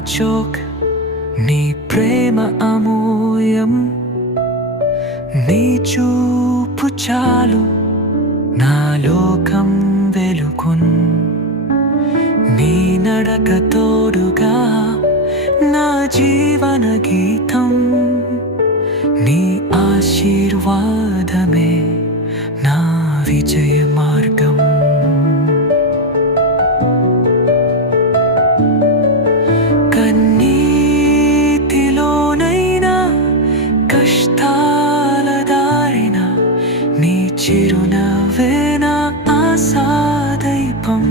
అశోక్, నీ ప్రేమ అమూల్యం. నీ చూపు చాలు నా లోకం వెలుగున్. నీ నడక తోడుగా నా జీవన గీతం. నీ ఆశీర్వాదమే నా విజయ మార్గం. కన్నీటిలోనైనా కష్టాల దారిన నీ చిరునవ్వే నా ఆశాదీపం.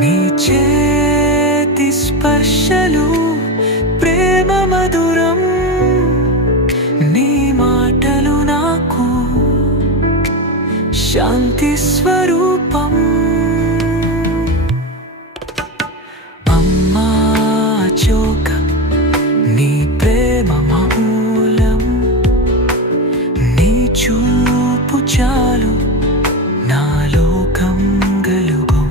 నీ చేతి స్పర్శలు ప్రేమ మధురం. నీ మాటలు నాకు శాంతి స్వరూపం. అమ్మా అశోక్, నీ ప్రేమ అమూల్యం. నీ చూపు చాలు నా లోకం గలుగం.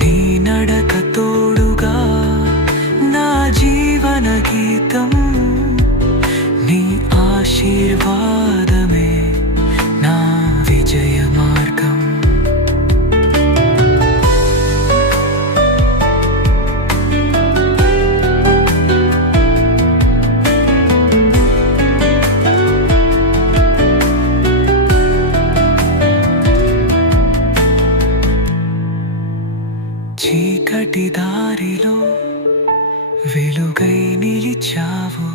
నీ నడక తోడుగా నా జీవన గీతం. నీ ఆశీర్వాదమే నా విజయ మార్గం. చీకటి దారిలో వెలుగై నిలిచావు.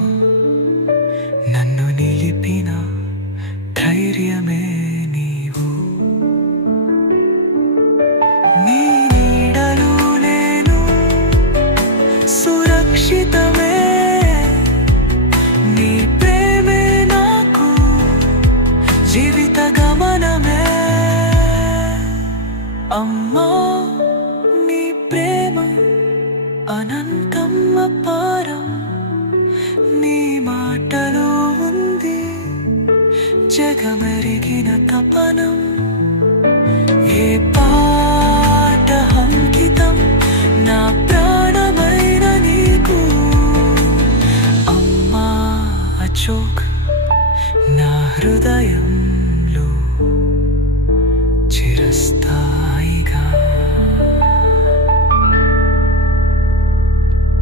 నన్ను నిలిపిన ధైర్యమే నీవు. నీ నీడలు నేను సురక్షితమే. నీ ప్రేమే నాకు జీవిత గమనమే. అమ్మా, నీ ప్రేమ అనంతం అపారం. నీ మాటలో ఉంది జగమెరిగిన తపనం. ఏ పాట అంకితం నా ప్రాణమైన నీకు. అమ్మా అశోక్, నా హృదయం